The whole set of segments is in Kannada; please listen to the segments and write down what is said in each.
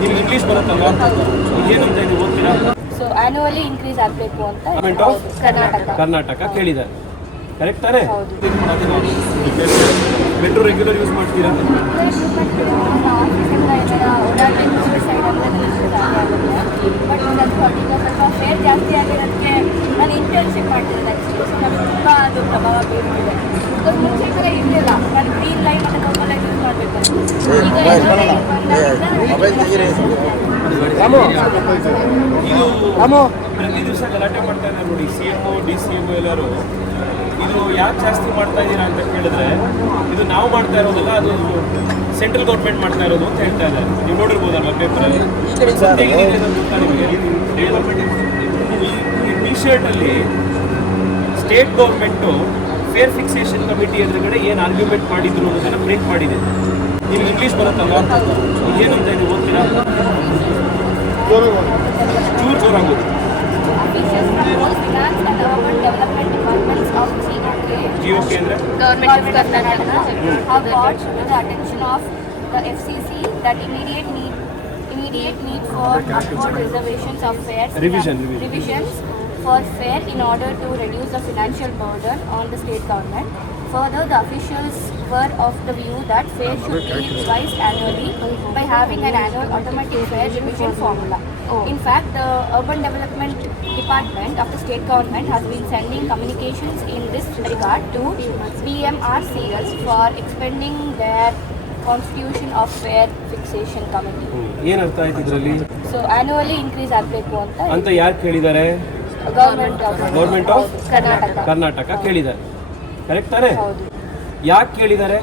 ನಿಮ್ಗೆ ಇಂಗ್ಲೀಷ್ ಬರುತ್ತಲ್ವಾ, ಏನಂತ ಇದು ಓದ್ತೀರಾ? ಸೊ ಆನ್ಯುವಲಿ ಇನ್ಕ್ರೀಸ್ ಆಗಬೇಕು ಅಂತ ಗವರ್ಮೆಂಟ್ ಆಫ್ ಕರ್ನಾಟಕ ಕೇಳಿದ್ದಾರೆ, ಕರೆಕ್ಟ್ ತಾನೇ? ಮೆಟ್ರೋ ರೆಗ್ಯುಲರ್ ಯೂಸ್ ಮಾಡ್ತೀರಾ? ಬಟ್ ಸ್ವಲ್ಪ ಫೇರ್ ಜಾಸ್ತಿ ಆಗಿರೋದಕ್ಕೆ ನಾನು ಇಂಟರ್ನ್ಶಿಪ್ ಮಾಡ್ತಿರೋದು ಆ್ಯಕ್ಚುಲಿ. ಸೊ ನಮಗೆ ತುಂಬ ಅದು ಪ್ರಭಾವ ಬೀರ್ತಿದೆ. ಬಿಕಾಸ್ ಮುಂಚೆ ಥರ ಇರಲಿಲ್ಲ, ನಾನು ಗ್ರೀನ್ ಲೈನ್ ಮತ್ತು ಪರ್ಪಲ್ ಲೈನ್ ಯೂಸ್ ಮಾಡಬೇಕು. ಈಗ ಇದು ಪ್ರತಿ ದಿವಸ ಗಲಾಟೆ ಮಾಡ್ತಾ ಇದ್ದಾರೆ ನೋಡಿ, CM DCM ಎಲ್ಲರೂ. ಇದು ಯಾಕೆ ಜಾಸ್ತಿ ಮಾಡ್ತಾ ಇದ್ದೀರಾ ಅಂತ ಕೇಳಿದ್ರೆ, ಇದು ನಾವು ಮಾಡ್ತಾ ಇರೋದಲ್ಲ, ಅದು ಸೆಂಟ್ರಲ್ ಗೌರ್ಮೆಂಟ್ ಮಾಡ್ತಾ ಇರೋದು ಅಂತ ಹೇಳ್ತಾ ಇದ್ದಾರೆ. ನೀವು ನೋಡಿರ್ಬೋದಲ್ಲ ಪೇಪರಲ್ಲಿ. ಈ ಟಿ ಶರ್ಟಲ್ಲಿ state government fare fixation committee ಎದುರುಗಡೆ ಏನು ಆರ್ಗ್ಯುಮೆಂಟ್ ಮಾಡಿದ್ರು ಅನ್ನೋದನ್ನು ಬ್ರೇಕ್ ಮಾಡಿದೆ. ನಿಮ್ಗೆ ಇಂಗ್ಲೀಷ್ ಬರುತ್ತಲ್ವಾ, ಏನಂತ ಇದು ಓದ್ತೀರಾ? ಚೂರು ಜೋರಾಗೋದು. GOK ಅಂದ್ರೆ Government of Karnataka have brought to the attention of the FCC that immediate need for upward reservations of fares revisions for fare in order to reduce the financial burden on the state government. Further, the officials were of the view that fare should be revised annually by having an annual automatic fare revision formula. In fact, the Urban Development Department of the state government has been sending communications in this regard to BMRCLs for expanding their constitution of fare fixation committee. ಏನು ಅರ್ಥ ಆಯ್ತು ಇದರಲ್ಲಿ? ಸೊ ಆನ್ಯುವಲಿ ಇನ್ಕ್ರೀಸ್ ಆಗಬೇಕು ಅಂತ ಯಾರು ಕೇಳಿದ್ದಾರೆ? ಗವರ್ಮೆಂಟ್ ಆಫ್ ಕರ್ನಾಟಕ ಕೇಳಿದ್ದಾರೆ, ಕರೆಕ್ಟ್ ತಾನೇ? ಯಾಕೆ ಕೇಳಿದ್ದಾರೆ?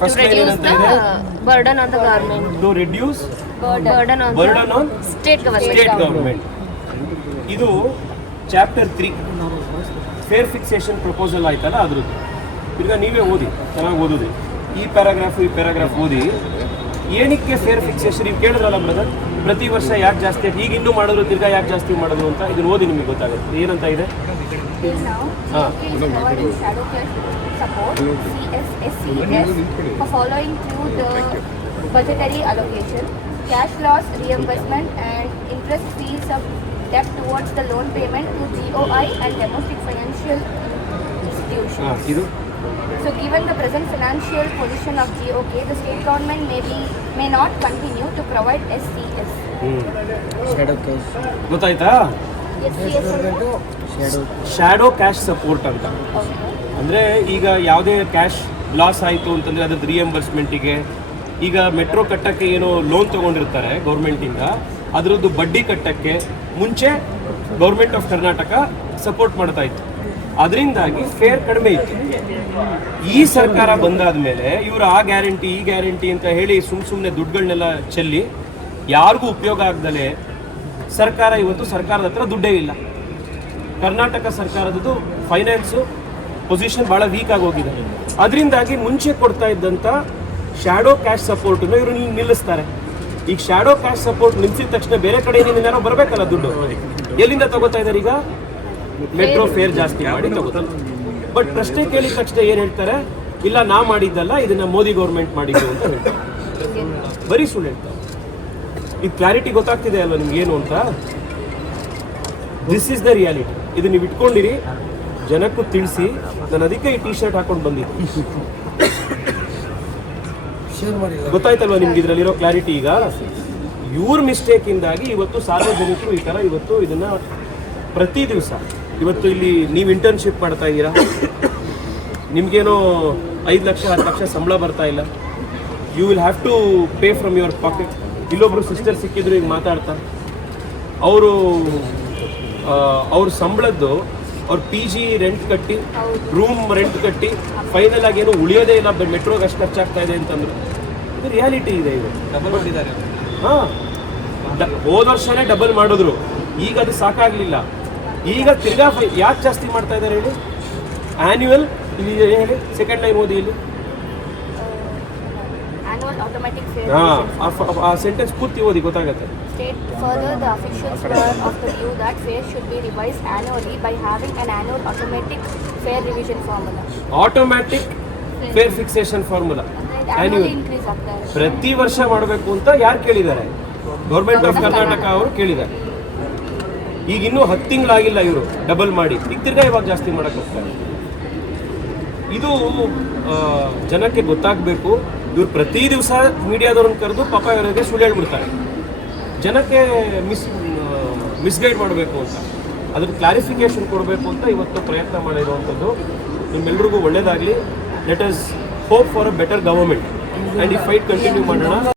ಫಸ್ಟ್ ಲೈನ್ ಏನಂತ ಇದೆ? burden on the government to reduce burden on state government. ಇದು ಚಾಪ್ಟರ್ 3 ಫೇರ್ ಫಿಕ್ಸೇಷನ್ ಪ್ರಪೋಸಲ್ ಆಯ್ತಲ್ಲ ಅದ್ರದ್ದು. ಈಗ ನೀವೇ ಓದಿ, ಚೆನ್ನಾಗಿ ಓದಿದೆ ಈ ಪ್ಯಾರಾಗ್ರಾಫ್ ಓದಿ. ಏನಕ್ಕೆ ಫೇರ್ ಫಿಕ್ಸೇಷನ್ ನೀವು ಕೇಳಿದ್ರಲ್ಲ ಬ್ರದರ್, ಪ್ರತಿ ವರ್ಷ ಯಾಕೆ ಜಾಸ್ತಿ, ಈಗ ಇನ್ನೂ ಮಾಡಿದ್ರು ತಿರ್ಗಾ ಯಾಕೆ ಜಾಸ್ತಿ ಮಾಡೋದು ಅಂತ ಇದನ್ನ ಓದಿ ನಿಮಗೆ ಗೊತ್ತಾಗುತ್ತೆ ಏನಂತ ಇದೆ. Support CSSCS for following through the budgetary allocation, cash loss reimbursement and interest fees of debt towards the loan payment to GOI and domestic financial institutions. So given the present financial position of GOK, the state government may not continue to provide SCS. ಗೊತ್ತಾಯ್ತಾ? ಶ್ಯಾಡೋ ಕ್ಯಾಶ್ ಸಪೋರ್ಟ್ ಅಂತ. ಅಂದರೆ ಈಗ ಯಾವುದೇ ಕ್ಯಾಶ್ ಲಾಸ್ ಆಯಿತು ಅಂತಂದರೆ ಅದ್ರದ್ದು ರಿಯಂಬರ್ಸ್ಮೆಂಟಿಗೆ, ಈಗ ಮೆಟ್ರೋ ಕಟ್ಟಕ್ಕೆ ಏನೋ ಲೋನ್ ತೊಗೊಂಡಿರ್ತಾರೆ ಗೌರ್ಮೆಂಟಿಂದ, ಅದರದ್ದು ಬಡ್ಡಿ ಕಟ್ಟಕ್ಕೆ ಮುಂಚೆ ಗೌರ್ಮೆಂಟ್ ಆಫ್ ಕರ್ನಾಟಕ ಸಪೋರ್ಟ್ ಮಾಡ್ತಾ ಇತ್ತು. ಅದರಿಂದಾಗಿ ಫೇರ್ ಕಡಿಮೆ ಇತ್ತು. ಈ ಸರ್ಕಾರ ಬಂದಾದ ಮೇಲೆ ಇವರು ಆ ಗ್ಯಾರಂಟಿ ಈ ಗ್ಯಾರಂಟಿ ಅಂತ ಹೇಳಿ ಸುಮ್ಮನೆ ದುಡ್ಡುಗಳನ್ನೆಲ್ಲ ಚೆಲ್ಲಿ ಯಾರಿಗೂ ಉಪಯೋಗ ಆಗ್ದಲೇ ಸರ್ಕಾರ ಇವತ್ತು ಸರ್ಕಾರದ ಹತ್ರ ದುಡ್ಡೇ ಇಲ್ಲ. ಕರ್ನಾಟಕ ಸರ್ಕಾರದ್ದು ಫೈನಾನ್ಸು ಪೊಸಿಷನ್ ಭಾಳ ವೀಕ್ ಆಗೋಗಿದೆ. ಅದರಿಂದಾಗಿ ಮುಂಚೆ ಕೊಡ್ತಾ ಇದ್ದಂಥ ಶ್ಯಾಡೋ ಕ್ಯಾಶ್ ಸಪೋರ್ಟನ್ನು ಇವರು ನಿಲ್ಲಿಸ್ತಾರೆ. ಈಗ ಶ್ಯಾಡೋ ಕ್ಯಾಶ್ ಸಪೋರ್ಟ್ ನಿಲ್ಲಿಸಿದ ತಕ್ಷಣ ಬೇರೆ ಕಡೆಯಿಂದ ಏನೋ ಬರಬೇಕಲ್ಲ ದುಡ್ಡು, ಎಲ್ಲಿಂದ ತಗೋತಾ ಇದ್ದಾರೆ? ಈಗ ಮೆಟ್ರೋ ಫೇರ್ ಜಾಸ್ತಿ ಮಾಡಿ ತಗೋತಾರೆ. ಬಟ್ ಪ್ರಶ್ನೆ ಕೇಳಿದ ತಕ್ಷಣ ಏನು ಹೇಳ್ತಾರೆ? ಇಲ್ಲ ನಾ ಮಾಡಿದ್ದಲ್ಲ, ಇದನ್ನ ಮೋದಿ ಗೌರ್ಮೆಂಟ್ ಮಾಡಿದ್ದು ಅಂತ ಹೇಳ್ತಾರೆ. ಬರೀ ಸುಳ್ಳು ಹೇಳ್ತಾರೆ. ಇದು ಕ್ಲಾರಿಟಿ ಗೊತ್ತಾಗ್ತಿದೆ ಅಲ್ವಾ ನಿಮ್ಗೆ ಏನು ಅಂತ? This is the reality. ಇದು ನೀವು ಇಟ್ಕೊಂಡಿರಿ, ಜನಕ್ಕೂ ತಿಳಿಸಿ. ನಾನು ಅದಕ್ಕೆ ಈ ಟಿ ಶರ್ಟ್ ಹಾಕೊಂಡು ಬಂದಿದ್ದೆ. ಗೊತ್ತಾಯ್ತಲ್ವಾ ನಿಮ್ಗೆ ಇದರಲ್ಲಿರೋ ಕ್ಲಾರಿಟಿ? ಈಗ ಇವ್ರ ಮಿಸ್ಟೇಕಿಂದಾಗಿ ಇವತ್ತು ಸಾರ್ವಜನಿಕರು ಈ ಥರ ಇವತ್ತು ಇದನ್ನ ಪ್ರತಿ ದಿವಸ ಇವತ್ತು ಇಲ್ಲಿ ನೀವು ಇಂಟರ್ನ್ಶಿಪ್ ಮಾಡ್ತಾ ಇದ್ದೀರಾ, ನಿಮಗೇನೋ 5 ಲಕ್ಷ 10 ಲಕ್ಷ ಸಂಬಳ ಬರ್ತಾ ಇಲ್ಲ. You will have to pay from your pocket. ಇಲ್ಲೊಬ್ರು ಸಿಸ್ಟರ್ ಸಿಕ್ಕಿದ್ರು ಈಗ ಮಾತಾಡ್ತಾ, ಅವ್ರ ಸಂಬಳದ್ದು ಅವ್ರ PG ರೆಂಟ್ ಕಟ್ಟಿ, ರೂಮ್ ರೆಂಟ್ ಕಟ್ಟಿ, ಫೈನಲ್ ಆಗಿ ಏನು ಉಳಿಯೋದೇ ಇಲ್ಲ, ಮೆಟ್ರೋಗೆ ಅಷ್ಟು ಖರ್ಚಾಗ್ತಾ ಇದೆ ಅಂತಂದ್ರು. ಇದು ರಿಯಾಲಿಟಿ ಇದೆ. ಇವರು ಡಬಲ್ ಮಾಡಿದ್ದಾರೆ. ಹೋದ ವರ್ಷನೇ ಡಬಲ್ ಮಾಡಿದ್ರು, ಈಗ ಅದು ಸಾಕಾಗಲಿಲ್ಲ. ಈಗ ತಿರ್ಗಾ ಯಾಕೆ ಜಾಸ್ತಿ ಮಾಡ್ತಾ ಇದ್ದಾರೆ ಹೇಳಿ? ಆನ್ಯುವಲ್ ಇಲ್ಲಿ ಹೇಳಿ, ಸೆಕೆಂಡ್ ಲೈನ್ ಓದಿ ಇಲ್ಲಿ. ಆ ಸೆಂಟೆನ್ಸ್ ಪೂರ್ತಿ ಓದಿ ಗೊತ್ತಾಗುತ್ತೆ. Further, the officials were of the view that fares should be revised annually by having an annual automatic fare revision formula. Automatic fare fixation formula. Annually increase ಆಗ್ತಾ ಇದೆ. ಪ್ರತಿ ವರ್ಷ ಮಾಡಬೇಕು ಅಂತ ಯಾರು ಕೇಳಿದ್ದಾರೆ? ಗೌರ್ಮೆಂಟ್ ಆಫ್ ಕರ್ನಾಟಕ ಅವರು ಕೇಳಿದ್ದಾರೆ. ಈಗ ಇನ್ನೂ 10 ತಿಂಗಳಾಗಿಲ್ಲ ಇವರು ಡಬಲ್ ಮಾಡಿ, ಈಗ ತಿರ್ಗಾ ಇವಾಗ ಜಾಸ್ತಿ ಮಾಡಕ್ಕೆ ಹೋಗ್ತಾರೆ. ಇದು ಜನಕ್ಕೆ ಗೊತ್ತಾಗಬೇಕು. ಇವ್ರು ಪ್ರತಿ ದಿವಸ ಮೀಡಿಯಾದವ್ರನ್ನ ಕರೆದು ಪಾಪ ಇವರಿಗೆ ಸುಳ್ಳು ಹೇಳ್ಬಿಡ್ತಾರೆ, ಜನಕ್ಕೆ ಮಿಸ್ಗೈಡ್ ಮಾಡಬೇಕು ಅಂತ. ಅದ್ರ ಕ್ಲಾರಿಫಿಕೇಶನ್ ಕೊಡಬೇಕು ಅಂತ ಇವತ್ತು ಪ್ರಯತ್ನ ಮಾಡಿರುವಂಥದ್ದು. ನಿಮ್ಮೆಲ್ರಿಗೂ ಒಳ್ಳೇದಾಗಲಿ. Let us hope for a better government and ಈ ಫೈಟ್ ಕಂಟಿನ್ಯೂ ಮಾಡೋಣ.